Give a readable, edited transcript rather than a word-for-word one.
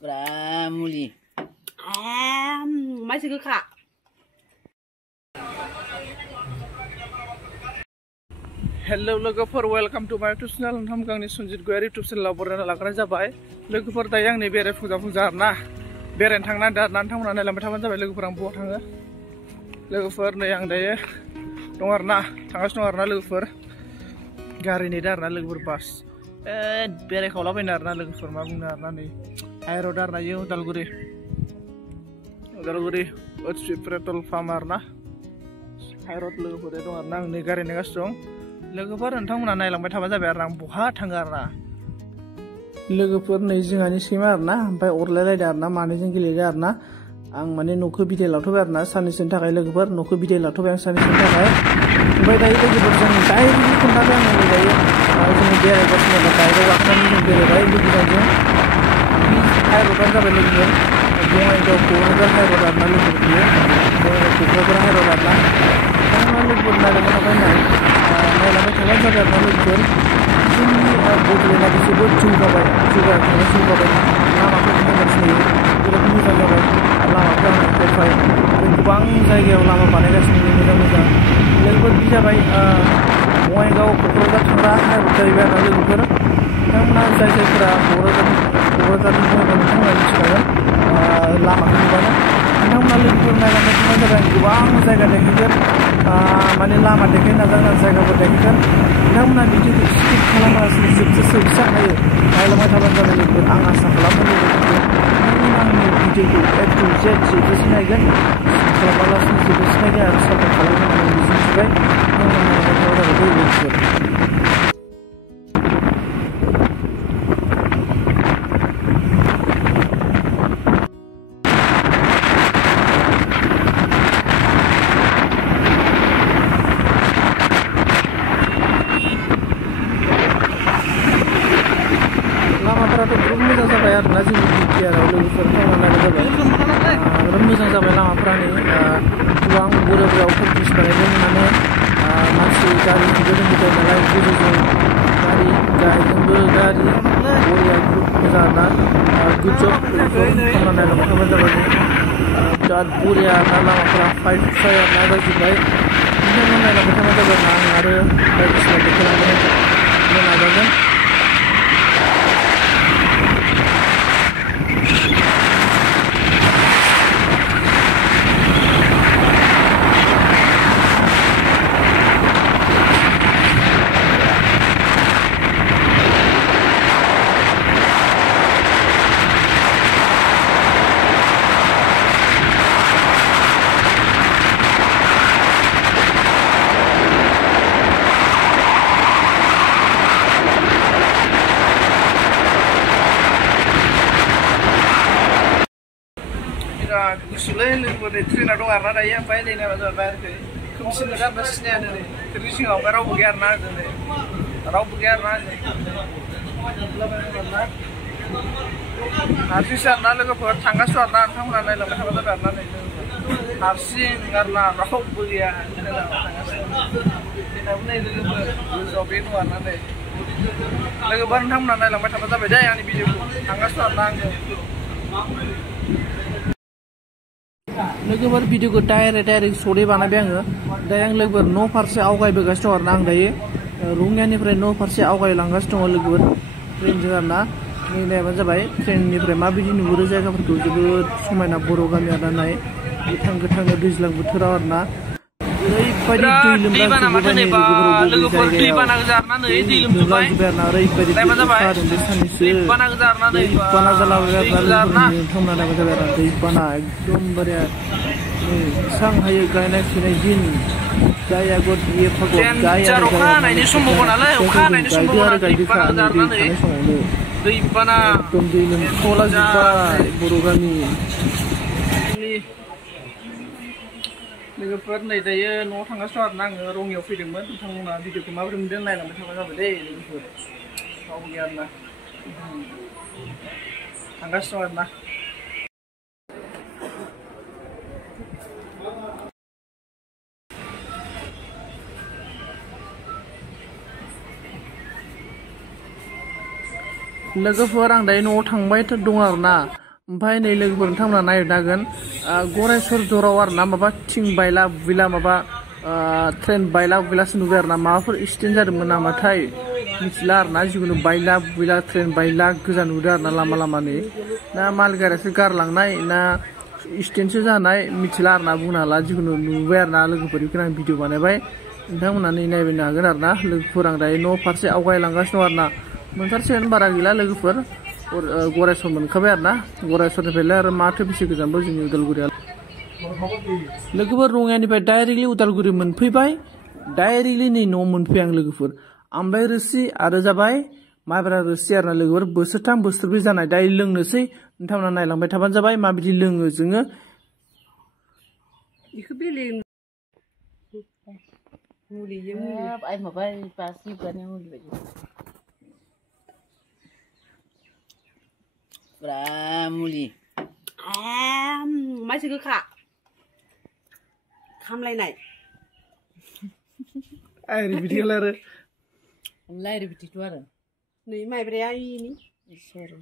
Bramuli. Masih kekak. Hello लोगोफोर welcome to माय YouTube channel नोंथां गांनि सनजित गयारि यूट्यूब चैनलाव बरायना लाग्राय जाबाय लोगोफोर दायो आंनि बेराय फुजा आरोना बेरायनो थांना दा नोंथांमोना नायलांबाय थाबानो जाबाय लोगोफोर आं बहा थाङो लोगोफोर नै आं दायो दं आरोना थांगासिनो दं आरोना लोगोफोर गारि नेदों आरोना लोगोफोर बास बेरायखावलाबायनो आरोना लोगोफोर मा बुंनो आरोना नै हाइरड आरोना इयो उदालगुरि ओत्सि पेट्रल पाम्प आरोना हाइरड लोगोफोर दं आरोना आं नै गारि नेगासिनो दं लोगोफोर नोंथांमोना नायलांबाय थाबा जाबाय आरो आं बहा थाङो आरोना लोगोफोर नै जोंहानि सैमा आरोना ओमफ्राय अरलायलायदों आरोना मानैजों गेलेदों आरोना आं माने न'खौ बिदाय लाथ'बाय आरोना साननैसोनि थाखाय लोगोफोर न'खौ बिदाय लाथ'बाय आं साननैसोनि थाखाय ओमफ्राय दायो लोगोफोर जों डाइरेक्टलि खोन्थाबाय आङो दायो जोङो बेरायगासिनो दं बाइकआव गाखोनानै जों बेरायबाय लोगोफोरजों हाइरडआनो जाबाय लोगोफोर बङाइगाव क'क्राझार हाइरड आरोना लोगोफोर बियो क'क्राझार हाइरड आरोना नोंथांमोना लोगोफोर नायलांबाय थाबाय नायलांबाय थाबानो जाबाय आरोना लोगोफोर जोंनि बड'लेण्डआ जोबोद जौगाबाय लामाफोर होगासिनो बिराद मोजां जाबाय लामाफ्रा हाइफाइ गोबां जायगायाव लामा बानायगासिनो मोजां लोगोफोर बि जाबाय बङाइगाव क'क्राझार थांग्रा हाइरड जाहैबाय आरोना लोगोफोर नोंथांमोना जायफोरा क'क्राझारनि बङाइगाव नोंथांमोना मिथिखागोन लामाखौ नुबानो नोंथांमोना लोगोफोर नायलांबाय थाबानो जाबाय गोबां जायगा देखायगोन माने लामा देखायनो नाजागोन जायगाफोर देखायगोन नोंथांमोना भिडिअखौ स्किप खालामालासिनो जोबजासे हायो नायलांबाय थाबानो जाबाय लोगोफोर आं आसा खालामो लोगोफोरखौ नोंथांमोना आंनि भिडिअखौ A to Z जोबजासे नायगोन खालामालासिनो जोबजासे नायगोन आरो सापर्ट खालामगोन होननानै मिजिंथिबाय नोंथांमोना नायलांबाय थाबानो जाबाय लोगोफोर आरोना जोंनि बिटिआरआव लोगोफोर थांनानै जाबाय बिराद मोजां जाबाय लामाफ्रा नै गोबां बोरायाव कमप्लिट बानायदों माने मानसि गारि गोदों नालाय गोजौजों गारि गाहायजोंबो गारि बरिया मोजां आरोना गुड जब खालामना नायलांबाय थाबानो जाबाय बिराद बरिया आरोना लामाफ्रा फाइभ आरोना जाजोब्बाय नोंथांमोन नायलांबाय थाबानो जाबाय आं आरो बायदिसिना देखायलांनो नाजागोन गुसुलै लोगोफोर नै ट्रेना दं आरोना दायो ओमफ्राय नै नायबा जाबाय बाहेरखै खोमसि नुदों आरोना सिनायानो नै ट्रेननि सिङाव ओमफ्य रावबो गैया आरोना ओजों नै रावबो गैया आरोना हारसिंसो आरोना लोगोफोर थांगासिनो आरोना नोंथांमोना नायलांबाय थाबा जाबाय आरोना नै हारसिं आरोना रावबो गैया ट्रेनाबो नै लोगोफोर गोजौआव बे दं आरोना नै लोगोफोर नोंथांमोना नायलांबाय थाबा जाबाय दे आंनि भिडिअखौ थांगासिनो आरोना आङो लोगोफोर भिडिअखौ डाइरेक्ट सर्टै बानायबाय आङो दायो आं लोगोफोर न' फारसे आवगायबोगासिनो दं आरोना आं दायो रङियानिफ्राय न' फारसे आवगायलांगासिनो दङ लोगोफोर ट्रेनजों आरोना नै नायबानो जाबाय ट्रेननिफ्राय माबायदि नुहुरो जायगाफोरखौ जोबोद समायना बर' गामि आरोना नाय गोथां दैज्लां बोथोराव आरोना ओरैबायदि दै लोमलाजोबोबाय ओरैबायदि हादों बे साननैसो दैबाना जालाबाय आरोना नोंथांमोना नायबानो जाबाय आरोना दैबाना एकदमबारे बेसेबां हायो गायनाय फुनाय दिन जाय आगर बियो फागद जाय आरो गायनाय समावनो दैबाना एकदम दै लोमसावलाजोब्बाय बर' गामि लोगोफोर नै दायो न'आव थांगासिनो आरोना आङो रङियाव फैदोंमोन नोंथांमोना भिडिअखौ माबोरै मोनदों नायलांबाय थाबा जाबाय दे लोगोफोर रावबो गैया आरोना थांगासिनो आरोना लोगोफोर आं दायो न'आव थांबाय दं आरोना ओमफ्राय नै लोगोफोर नोंथांमोना नायनो हागोन गरायसर जराव आरो ना माबा थिं बायला बुइला माबा ट्रेन बायला बुइलासो नुबाय आरो ना माबाफोर एक्सिडेन्ट जादोंमोन नामाथाय मिथिला आरो ना जिखुनु बायला बुइला ट्रेन बायला गोजा नुदों आरो ना लामा लामानि ना माल गारियासो गारलांनाय ना एक्सिडेन्टसो जानाय मिथिला आरो ना बुंनो हाला जिखुनु नुबाय आरो ना लोगोफोर बेखौनो आं भिडिअ बानायबाय नोंथांमोना नै नायबायनो हागोन आरो ना लोगोफोर आं दायो न' फारसे आवगायलांगासिनो दं आरो ना मोनथारसिगोन बारा गैला लोगोफोर गरायसर मोनखाबाय आरो ना गरायसरनिफ्रायलाय आरो माथो बेसे गोजानबो जोंनि उदालगुरिया लोगोफोर रङियानिफ्राय डाइरेक्टलि उदालगुरि मोनफैबाय डाइरेक्टलि नै न' मोनफैबाय आं लोगोफोर आमलाइ रोसि आरो जाबाय माइब्रा रोसि आरो ना लोगोफोर बोसोरथाम बोसोरब्रै जानाय दायो लोंनोसै नोंथांमोना नायलांबाय थाबानो जाबाय माबायदि लोङो जोङो मुलि मानसि गोखा खामलायनाय बिदिखौलाय आरो लाइरि बिदिथ' आरो नै माइब्राया इनि सरि